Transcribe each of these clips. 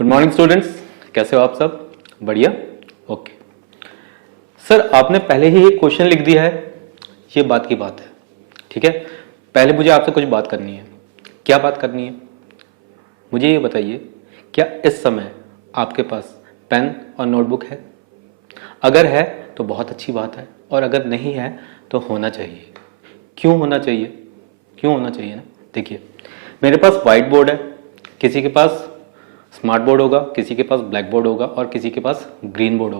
Good morning students, कैसे हो आप सब? बढ़िया। ओके सर, आपने पहले ही एक क्वेश्चन लिख दिया है, ये बात की बात है। ठीक है, पहले मुझे आपसे कुछ बात करनी है। क्या बात करनी है मुझे ये बताइए, क्या इस समय आपके पास पेन और नोटबुक है? अगर है तो बहुत अच्छी बात है, और अगर नहीं है तो होना चाहिए। क्यों होना चाहिए? क्यों होना चाहिए ना, देखिए मेरे पास वाइट बोर्ड है, किसी के पास स्मार्ट बोर्ड होगा, किसी के पास ब्लैक बोर्ड होगा और किसी के पास ग्रीन बोर्ड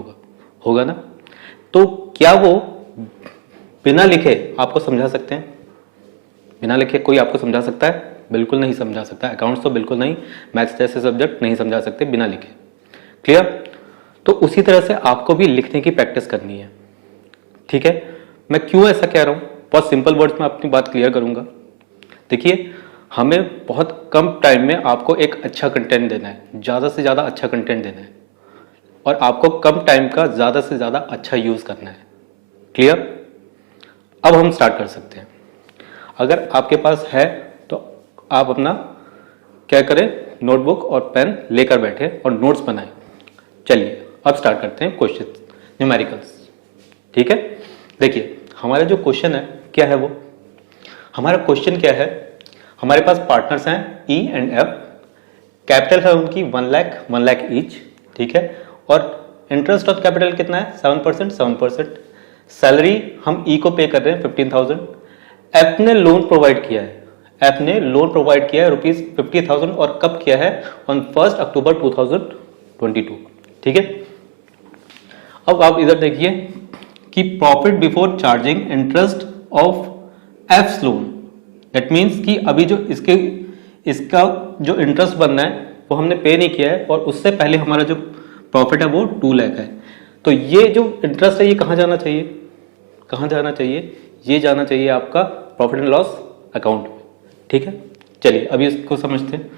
होगा ना। तो क्या वो बिना लिखे आपको समझा सकते हैं? बिना लिखे कोई आपको समझा सकता है? बिल्कुल नहीं समझा सकता। अकाउंट्स तो बिल्कुल नहीं, मैथ्स जैसे सब्जेक्ट नहीं समझा सकते बिना लिखे। क्लियर? तो उसी तरह से आपको भी लिखने की प्रैक्टिस करनी है। ठीक है, मैं क्यों ऐसा कह रहा हूं, बहुत सिंपल वर्ड्स में अपनी बात क्लियर करूंगा। देखिए, हमें बहुत कम टाइम में आपको एक अच्छा कंटेंट देना है, ज़्यादा से ज़्यादा अच्छा कंटेंट देना है, और आपको कम टाइम का ज़्यादा से ज़्यादा अच्छा यूज़ करना है। क्लियर? अब हम स्टार्ट कर सकते हैं। अगर आपके पास है तो आप अपना क्या करें, नोटबुक और पेन लेकर बैठे और नोट्स बनाएं। चलिए अब स्टार्ट करते हैं क्वेश्चन, न्यूमेरिकल्स। ठीक है, देखिए हमारा जो क्वेश्चन है क्या है, वो हमारा क्वेश्चन क्या है, हमारे पास पार्टनर्स हैं ई एंड एफ, कैपिटल है उनकी 1 लाख ईच। ठीक है, और इंटरेस्ट ऑन कैपिटल कितना है? 7%। सैलरी हम ई को पे कर रहे हैं 15,000। एफ ने लोन प्रोवाइड किया है, एफ ने लोन प्रोवाइड किया है ₹50,000, और कब किया है? ऑन 1 अक्टूबर 2022। ठीक है, अब आप इधर देखिए कि profit before charging interest of F loan, that means कि अभी जो इसका जो इंटरेस्ट बनना है वो हमने पे नहीं किया है, और उससे पहले हमारा जो प्रॉफिट है वो 2 लाख है। तो ये जो इंटरेस्ट है ये कहाँ जाना चाहिए? कहाँ जाना चाहिए? ये जाना चाहिए आपका प्रॉफिट एंड लॉस अकाउंट में। ठीक है, चलिए अभी इसको समझते हैं।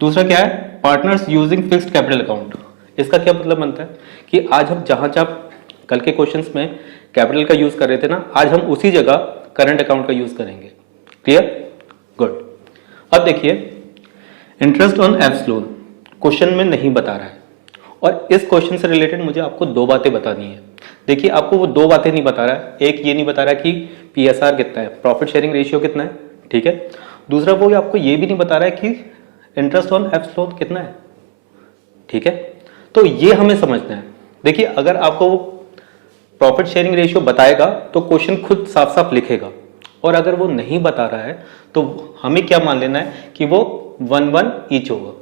दूसरा क्या है? Partners using fixed capital account. इसका क्या मतलब बनता है कि आज हम जहाँ कल के क्वेश्चंस में कैपिटल का यूज कर रहे थे ना, आज हम उसी जगह करंट अकाउंट का यूज करेंगे। क्लियर? गुड। अब देखिए, interest on F's loan question में नहीं बता रहा है, और इस क्वेश्चन से रिलेटेड मुझे आपको दो बातें बतानी है। देखिए, आपको वो दो बातें नहीं बता रहा है। एक ये नहीं बता रहा है कि पीएसआर कितना है, प्रॉफिट शेयरिंग रेशियो कितना है। ठीक है, दूसरा वो आपको ये भी नहीं बता रहा है कि इंटरेस्ट ऑन एफ्स लोन कितना है। ठीक है, तो ये हमें समझना है। देखिए, अगर आपको वो प्रॉफिट शेयरिंग रेशियो बताएगा तो क्वेश्चन खुद साफ साफ लिखेगा, और अगर वो नहीं बता रहा है तो हमें क्या मान लेना है कि वो 1-1 ईच होगा।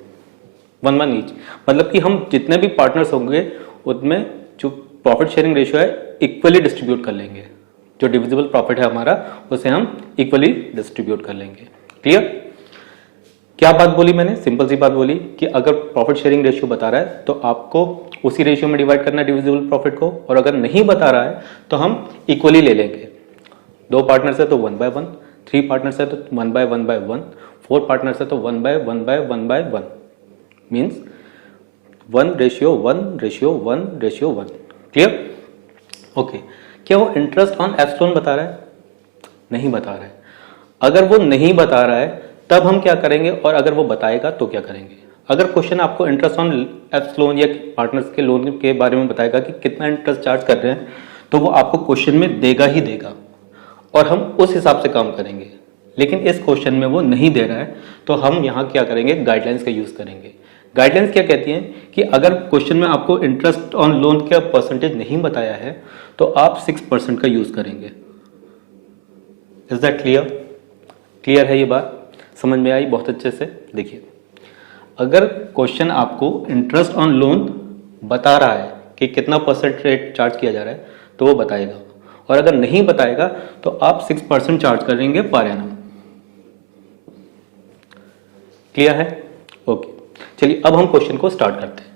1-1 ईच मतलब कि हम जितने भी पार्टनर्स होंगे उनमें जो प्रॉफिट शेयरिंग रेशियो है इक्वली डिस्ट्रीब्यूट कर लेंगे। जो डिविजिबल प्रॉफिट है हमारा उसे हम इक्वली डिस्ट्रीब्यूट कर लेंगे। क्लियर? क्या बात बोली मैंने? सिंपल सी बात बोली कि अगर प्रॉफिट शेयरिंग रेशियो बता रहा है तो आपको उसी रेशियो में डिवाइड करना है डिविजिबल प्रॉफिट को, और अगर नहीं बता रहा है तो हम इक्वली ले लेंगे। 2 पार्टनर्स है तो 1/1, 3 पार्टनर्स है तो 1/1/1, 4 पार्टनर्स है तो 1/1/1/1, मीन्स 1:1:1:1। क्लियर? ओके, क्या वो इंटरेस्ट ऑन एफ लोन बता रहा है? नहीं बता रहा है। अगर वो नहीं बता रहा है तब हम क्या करेंगे, और अगर वो बताएगा तो क्या करेंगे? अगर क्वेश्चन आपको इंटरेस्ट ऑन एफ लोन या पार्टनर्स के लोन के बारे में बताएगा कि कितना इंटरेस्ट चार्ज कर रहे हैं, तो वो आपको क्वेश्चन में देगा ही देगा, और हम उस हिसाब से काम करेंगे। लेकिन इस क्वेश्चन में वो नहीं दे रहा है तो हम यहाँ क्या करेंगे? गाइडलाइंस का यूज करेंगे। गाइडलाइंस क्या कहती हैं कि अगर क्वेश्चन में आपको इंटरेस्ट ऑन लोन का परसेंटेज नहीं बताया है तो आप 6% का यूज करेंगे। Is that clear? क्लियर है ये बात? समझ में आई बहुत अच्छे से? देखिए, अगर क्वेश्चन आपको इंटरेस्ट ऑन लोन बता रहा है कि कितना परसेंट रेट चार्ज किया जा रहा है तो वो बताएगा, और अगर नहीं बताएगा तो आप 6% चार्ज करेंगे पर एनम। क्लियर है? ओके, चलिए अब हम क्वेश्चन को स्टार्ट करते हैं।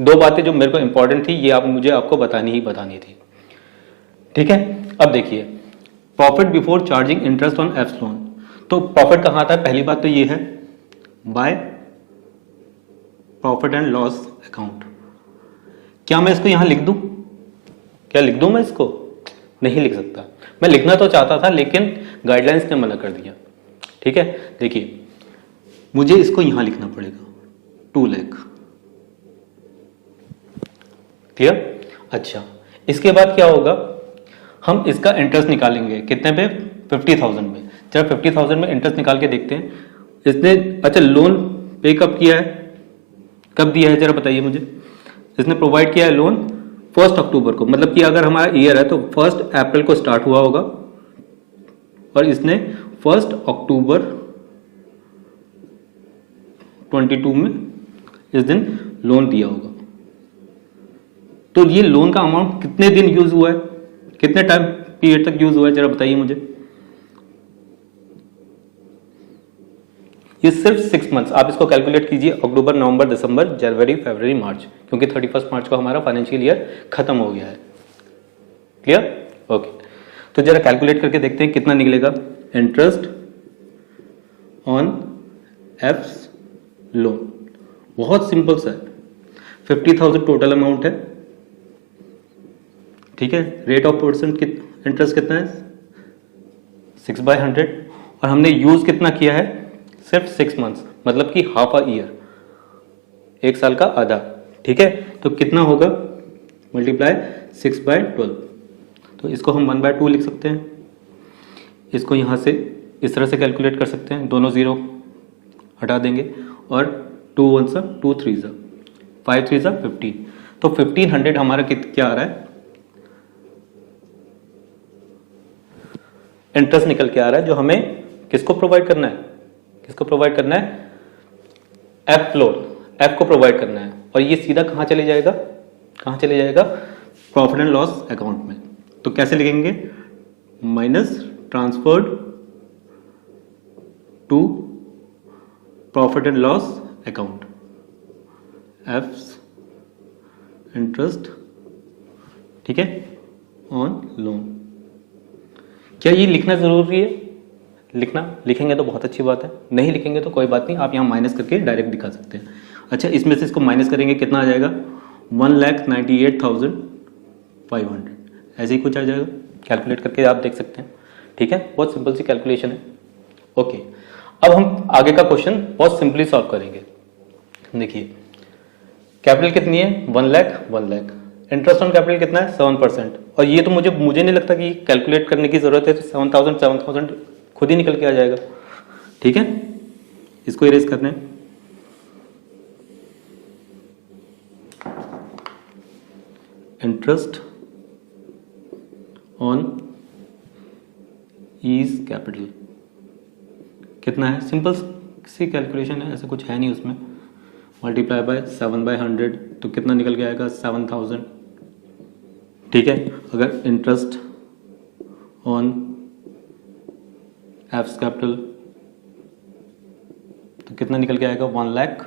2 बातें जो मेरे को इंपॉर्टेंट थी ये मुझे आपको बतानी थी। ठीक है, अब देखिए, profit before charging interest on F loan, तो प्रॉफिट कहाँ आता है? पहली बात तो ये है by profit and loss account. क्या मैं इसको यहां लिख दूं? क्या लिख दूं मैं इसको? नहीं लिख सकता। मैं लिखना तो चाहता था लेकिन गाइडलाइंस ने मना कर दिया। ठीक है, देखिए मुझे इसको यहां लिखना पड़ेगा 2 लाख। क्लियर? अच्छा, इसके बाद क्या होगा, हम इसका इंटरेस्ट निकालेंगे कितने पे, 50,000 में। चलो 50,000 में इंटरेस्ट निकाल के देखते हैं इसने। अच्छा, लोन पे कब किया है, कब दिया है जरा बताइए मुझे। इसने प्रोवाइड किया है लोन 1 अक्टूबर को, मतलब कि अगर हमारा ईयर है तो 1 अप्रैल को स्टार्ट हुआ होगा और इसने 1 अक्टूबर 22 में इस दिन लोन दिया होगा। तो ये लोन का अमाउंट कितने दिन यूज हुआ है, कितने टाइम पीरियड तक यूज हुआ है, जरा बताइए मुझे। ये सिर्फ 6 मंथ्स, आप इसको कैलकुलेट कीजिए, अक्टूबर, नवंबर, दिसंबर, जनवरी, फरवरी, मार्च, क्योंकि 31 मार्च को हमारा फाइनेंशियल ईयर खत्म हो गया है। क्लियर? ओके, तो जरा कैलकुलेट करके देखते हैं कितना निकलेगा। इंटरेस्ट ऑन एफ्स लोन, बहुत सिंपल सा है, 50,000 टोटल अमाउंट है, ठीक है। रेट ऑफ परसेंट इंटरेस्ट कितना है, 6/100, और हमने यूज कितना किया है, सिर्फ 6 मंथ्स, मतलब कि हाफ अ ईयर, 1 साल का आधा, ठीक है। तो कितना होगा, मल्टीप्लाई 6/12, तो इसको हम 1/2 लिख सकते हैं। इसको यहाँ से इस तरह से कैलकुलेट कर सकते हैं, दोनों जीरो हटा देंगे और 2 1 2 3 5 3 15, तो 1500 हमारा क्या आ रहा है, इंटरेस्ट निकल के आ रहा है, जो हमें किसको प्रोवाइड करना है, किसको प्रोवाइड करना है, एफ को प्रोवाइड करना है। और ये सीधा कहां चले जाएगा, कहां चले जाएगा, प्रॉफिट एंड लॉस अकाउंट में। तो कैसे लिखेंगे, minus transferred to profit and loss account, F's interest, ठीक है, ऑन लोन। क्या ये लिखना जरूरी है, लिखेंगे तो बहुत अच्छी बात है, नहीं लिखेंगे तो कोई बात नहीं, आप यहाँ माइनस करके डायरेक्ट दिखा सकते हैं। अच्छा, इसमें से इसको माइनस करेंगे कितना आ जाएगा, 1,98,500, ऐसे ही कुछ आ जाएगा, कैलकुलेट करके आप देख सकते हैं, ठीक है। बहुत सिंपल सी कैलकुलेशन है। ओके, अब हम आगे का क्वेश्चन बहुत सिंपली सॉल्व करेंगे। देखिए, कैपिटल कितनी है, 1 लाख, इंटरेस्ट ऑन कैपिटल कितना है, 7%, और ये तो मुझे नहीं लगता कि कैलकुलेट करने की जरूरत है, तो 7,000 खुद ही निकल के आ जाएगा, ठीक है। इसको इरेज करना है, इंटरेस्ट ऑन ईज कैपिटल कितना है, सिंपल सी कैलकुलेशन है, ऐसा कुछ है नहीं उसमें, मल्टीप्लाई बाय 7/100, तो कितना निकल के आएगा, 7,000, ठीक है। अगर इंटरेस्ट ऑन एफ्स कैपिटल तो कितना निकल के आएगा, 1 लाख।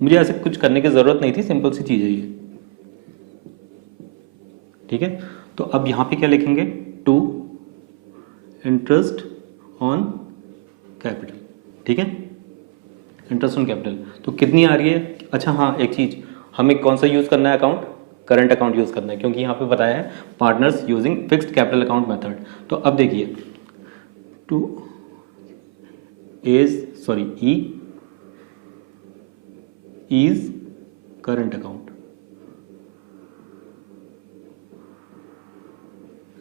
मुझे ऐसे कुछ करने की जरूरत नहीं थी, सिंपल सी चीज है ये, ठीक है। तो अब यहां पे क्या लिखेंगे, टू इंटरेस्ट ऑन कैपिटल, ठीक है, इंटरेस्ट ऑन कैपिटल, तो कितनी आ रही है। अच्छा हाँ, एक चीज, हमें कौन सा यूज करना है अकाउंट, करंट अकाउंट यूज करना है, क्योंकि यहाँ पे बताया है partners using fixed capital account method. तो अब देखिए, E's current account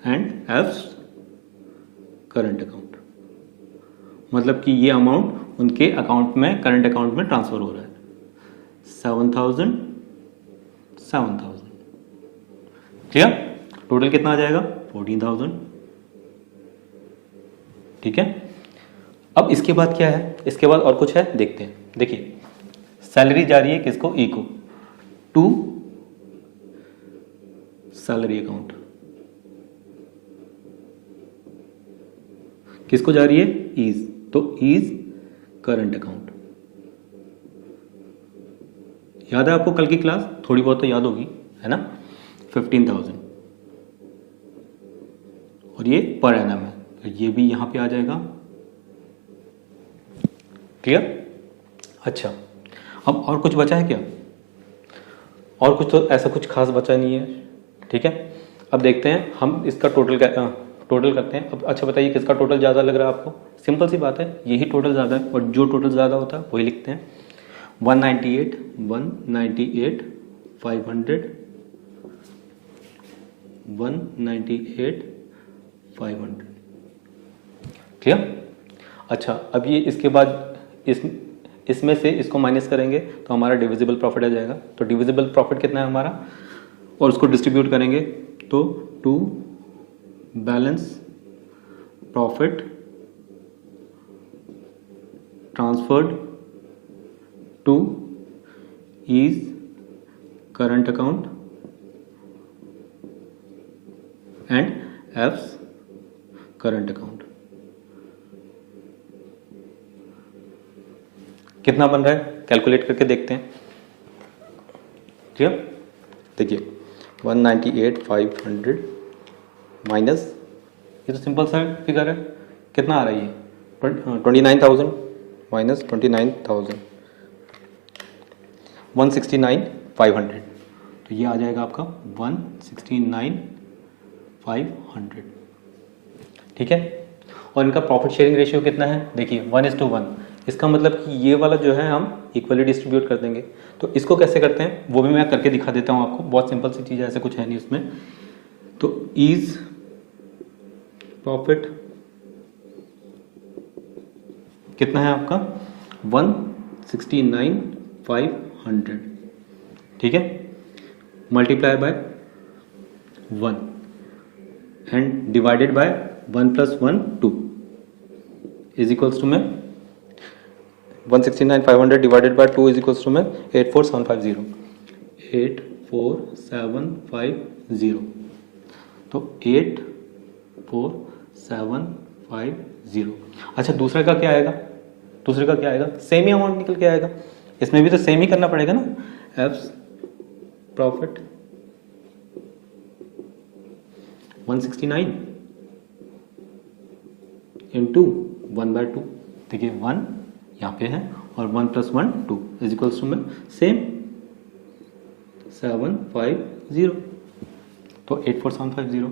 and F's current account, मतलब कि ये अमाउंट उनके अकाउंट में, करंट अकाउंट में ट्रांसफर हो रहा है, 7,000, क्लियर। टोटल कितना आ जाएगा, 14,000, ठीक है। अब इसके बाद क्या है, इसके बाद और कुछ है, देखते हैं। देखिए, सैलरी जा रही है किसको, ई को, टू सैलरी अकाउंट, किसको जा रही है, ईज, तो ईज करंट अकाउंट। याद है आपको कल की क्लास, थोड़ी बहुत तो याद होगी, है ना, 15,000, और ये पर एनम है, तो ये भी यहां पे आ जाएगा, क्लियर। अच्छा, अब और कुछ बचा है क्या, और कुछ तो ऐसा कुछ खास बचा नहीं है, ठीक है। अब देखते हैं हम इसका टोटल करते हैं। अब अच्छा बताइए, किसका टोटल ज़्यादा लग रहा है आपको, सिंपल सी बात है, यही टोटल ज़्यादा है, और जो टोटल ज़्यादा होता है वही लिखते हैं। 198, 500, 198, 500। क्लियर? अच्छा, अब ये इसके बाद इसमें से इसको माइनस करेंगे तो हमारा डिविजिबल प्रॉफिट आ जाएगा। तो डिविजिबल प्रॉफिट कितना है हमारा, और उसको डिस्ट्रीब्यूट करेंगे तो to balance profit transferred to E's current account and F's current account. कितना बन रहा है कैलकुलेट करके देखते हैं। ठीक है, देखिए 198,500 माइनस, ये तो सिंपल सा फिगर है, कितना आ रहा है ये 29,000 माइनस 29,000, 169,500, तो ये आ जाएगा आपका 169,500। ठीक है, और इनका प्रॉफिट शेयरिंग रेशियो कितना है, देखिए 1:1। इसका मतलब कि ये वाला जो है हम इक्वली डिस्ट्रीब्यूट कर देंगे। तो इसको कैसे करते हैं वो भी मैं करके दिखा देता हूँ आपको, बहुत सिंपल सी चीज़ है, ऐसे कुछ है नहीं उसमें। तो इज प्रॉफिट कितना है आपका 169,500, ठीक है, multiply by 1 and divided by 1 + 1 2 is equals to में 169,500 divided by 2 is equals to में 84,750, 84,750। तो 84,750। अच्छा, दूसरे का क्या आएगा, दूसरे का क्या आएगा, सेम ही अमाउंट निकल के आएगा, इसमें भी तो सेम ही करना पड़ेगा ना। एफ्स प्रॉफिट 169 इंटू 1/2, देखिए 1 यहाँ पे है और 1 + 1 2 इज इक्वल्स टू में सेम 750, तो 84,750।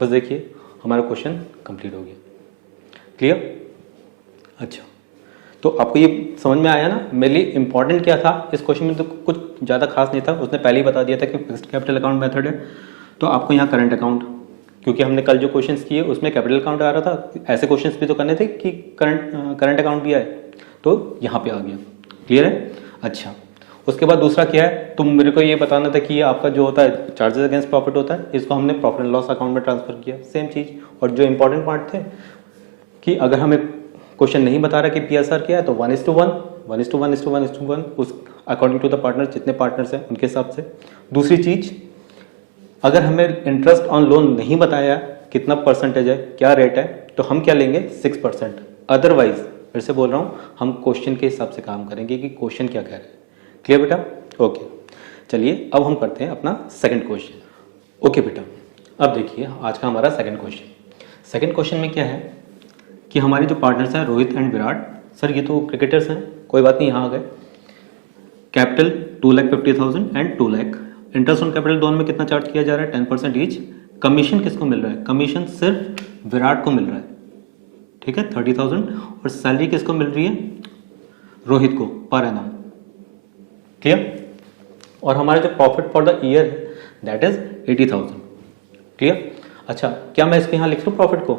बस देखिए हमारा क्वेश्चन कंप्लीट हो गया। क्लियर? अच्छा, तो आपको ये समझ में आया ना, मेरे लिए इंपॉर्टेंट क्या था इस क्वेश्चन में, तो कुछ ज़्यादा खास नहीं था, उसने पहले ही बता दिया था कि फिक्स्ड कैपिटल अकाउंट मेथड है। तो आपको यहाँ करंट अकाउंट, क्योंकि हमने कल जो क्वेश्चंस किए उसमें कैपिटल अकाउंट आ रहा था, ऐसे क्वेश्चंस भी तो करने थे कि करंट अकाउंट भी आए, तो यहाँ पे आ गया। क्लियर है? अच्छा, उसके बाद दूसरा क्या है, तुम मेरे को ये बताना था कि ये आपका जो होता है चार्जेस अगेंस्ट प्रॉफिट होता है, इसको हमने प्रॉफिट एंड लॉस अकाउंट में ट्रांसफर किया, सेम चीज़। और जो इंपॉर्टेंट पार्ट थे कि अगर हमें क्वेश्चन नहीं बता रहा कि PSR क्या है, तो 1:1, 1:1, 1:1 उस अकॉर्डिंग टू द पार्टनर, जितने पार्टनर्स हैं उनके हिसाब से। दूसरी चीज़, अगर हमें इंटरेस्ट ऑन लोन नहीं बताया कितना परसेंटेज है, क्या रेट है, तो हम क्या लेंगे 6%। अदरवाइज फिर से बोल रहा हूँ, हम क्वेश्चन के हिसाब से काम करेंगे कि क्वेश्चन क्या कह रहे हैं। क्लियर बेटा? ओके, चलिए अब हम करते हैं अपना सेकंड क्वेश्चन। ओके बेटा, अब देखिए आज का हमारा सेकंड क्वेश्चन। सेकंड क्वेश्चन में क्या है कि हमारे जो पार्टनर्स हैं रोहित एंड विराट, सर ये तो क्रिकेटर्स हैं, कोई बात नहीं, यहाँ आ गए। Capital 2,50,000 and 2 lakh, interest on capital दोनों में कितना चार्ज किया जा रहा है, 10% ईच। कमीशन किसको मिल रहा है, कमीशन सिर्फ विराट को मिल रहा है, ठीक है, 30,000। और सैलरी किसको मिल रही है, रोहित को, पर एनम। क्लियर? और हमारा जो प्रॉफिट फॉर द ईयर है दैट इज 80,000। क्लियर? अच्छा, क्या मैं इसके यहाँ लिख लूँ, प्रॉफिट को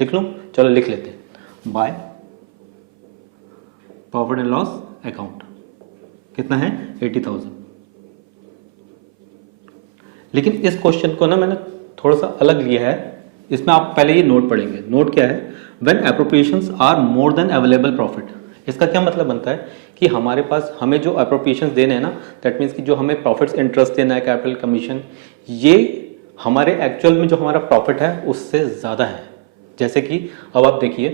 लिख लूँ, चलो लिख लेते हैं, by profit and loss account कितना है 80,000। लेकिन इस क्वेश्चन को ना मैंने थोड़ा सा अलग लिया है, इसमें आप पहले ये नोट पढ़ेंगे। नोट क्या है, when appropriations are more than available profit. इसका क्या मतलब बनता है कि हमारे पास हमें जो एप्रोप्रिएशंस देने हैं ना, दैट मीन्स कि जो हमें प्रॉफिट्स इंटरेस्ट देना है, कैपिटल कमीशन, ये हमारे एक्चुअल में जो हमारा प्रॉफिट है उससे ज़्यादा है। जैसे कि अब आप देखिए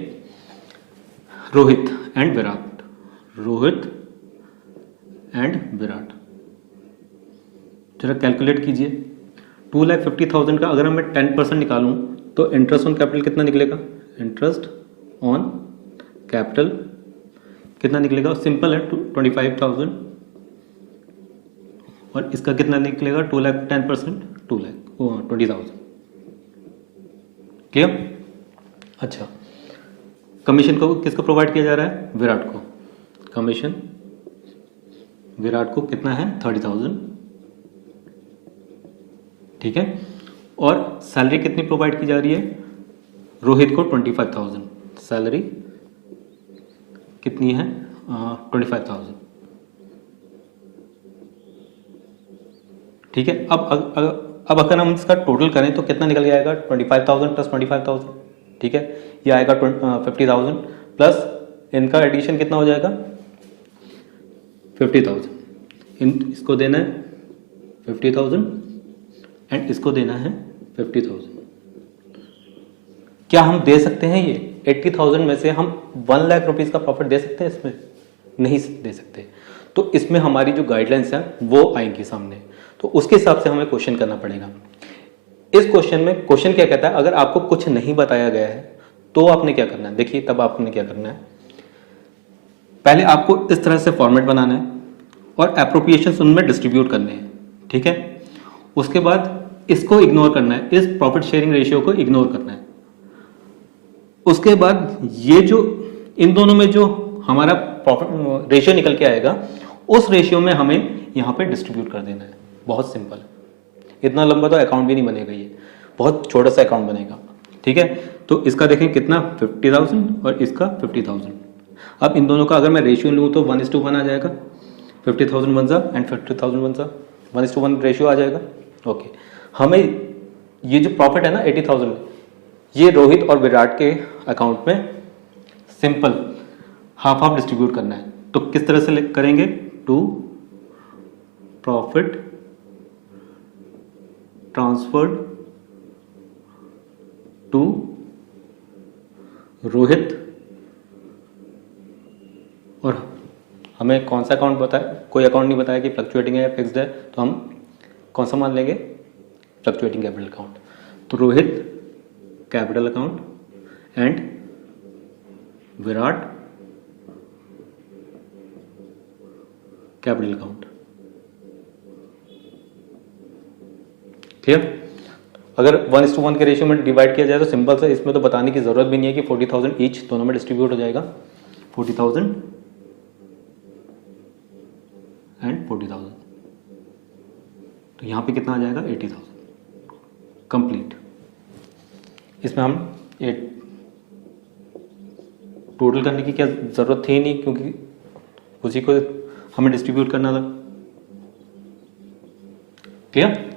रोहित एंड विराट, रोहित एंड विराट, जरा कैलकुलेट कीजिए। 2,50,000 का अगर मैं 10% निकालूं तो इंटरेस्ट ऑन कैपिटल कितना निकलेगा, इंटरेस्ट ऑन कैपिटल कितना निकलेगा, सिंपल है 25,000। और इसका कितना निकलेगा 2 लाख, 10% 20,000। क्लियर? अच्छा, कमीशन को किसको प्रोवाइड किया जा रहा है? विराट को। कमीशन विराट को कितना है? 30,000, ठीक है। और सैलरी कितनी प्रोवाइड की जा रही है? रोहित को 25,000। सैलरी कितनी है? 25,000, ठीक है। अब अगर हम इसका टोटल करें तो कितना निकल के आएगा? 25,000 प्लस 25,000, ठीक है। ये आएगा 50,000 प्लस इनका एडिशन कितना हो जाएगा? 50,000। इसको देना है 50,000 एंड इसको देना है 50,000। क्या हम दे सकते हैं ये 80,000 में से हम 1 लाख रुपीस का प्रॉफिट दे सकते हैं? इसमें नहीं दे सकते। तो इसमें हमारी जो गाइडलाइंस है वो आएंगी सामने, तो उसके हिसाब से हमें क्वेश्चन करना पड़ेगा। इस क्वेश्चन में क्वेश्चन क्या कहता है? अगर आपको कुछ नहीं बताया गया है तो आपने क्या करना है? देखिए, तब आपने क्या करना है, पहले आपको इस तरह से फॉर्मेट बनाना है और एप्रोप्रिएशंस उनमें डिस्ट्रीब्यूट करने हैं, ठीक है। उसके बाद इसको इग्नोर करना है, इस प्रॉफिट शेयरिंग रेशियो को इग्नोर करना है। उसके बाद ये जो इन दोनों में जो हमारा प्रॉफिट रेशियो निकल के आएगा, उस रेशियो में हमें यहाँ पे डिस्ट्रीब्यूट कर देना है। बहुत सिंपल है, इतना लंबा तो अकाउंट भी नहीं बनेगा, ये बहुत छोटा सा अकाउंट बनेगा, ठीक है। तो इसका देखें कितना? 50,000 और इसका 50,000। अब इन दोनों का अगर मैं रेशियो लूँ तो 1:1 आ जाएगा। 50,000 वन सा एंड 50,000 वन सा, 1:1 रेशियो आ जाएगा। ओके, हमें ये जो प्रॉफिट है ना 80,000, ये रोहित और विराट के अकाउंट में सिंपल हाफ हाफ डिस्ट्रीब्यूट करना है। तो किस तरह से करेंगे? To profit transferred to Rohit, और हमें कौन सा अकाउंट बताया? कोई अकाउंट नहीं बताया कि फ्लक्चुएटिंग है या फिक्स्ड है, तो हम कौन सा मान लेंगे? Fluctuating capital account. तो Rohit capital account and Virat capital account, ठीक है। अगर 1:1 के रेशियो में डिवाइड किया जाए तो सिंपल सा, इसमें तो बताने की जरूरत भी नहीं है कि 40,000 ईच दोनों में डिस्ट्रीब्यूट हो जाएगा। 40,000 एंड 40,000, तो यहां पे कितना आ जाएगा? 80,000 कंप्लीट। इसमें हम टोटल करने की क्या जरूरत थी नहीं, क्योंकि उसी को हमें डिस्ट्रीब्यूट करना था। क्लियर?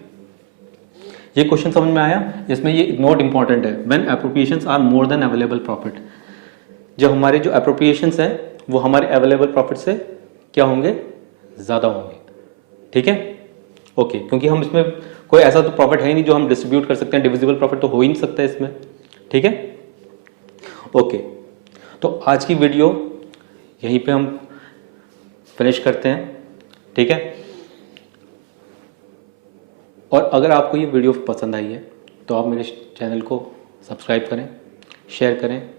ये क्वेश्चन समझ में आया? इसमें ये नोट इंपॉर्टेंट है, when appropriations are more than available profit. जब हमारे जो एप्रोप्रिएशंस हैं वो हमारे अवेलेबल प्रॉफिट से क्या होंगे? ज्यादा होंगे, ठीक है। ओके, क्योंकि हम इसमें कोई ऐसा तो प्रॉफिट है ही नहीं जो हम डिस्ट्रीब्यूट कर सकते हैं, डिविजिबल प्रॉफिट तो हो ही नहीं सकता है इसमें, ठीक है। ओके, तो आज की वीडियो यहीं पे हम फिनिश करते हैं, ठीक है। और अगर आपको ये वीडियो पसंद आई है तो आप मेरे चैनल को सब्सक्राइब करें, शेयर करें,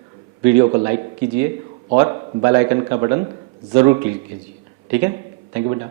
वीडियो को लाइक कीजिए और बेल आइकन का बटन ज़रूर क्लिक कीजिए, ठीक है। थैंक यू बेटा।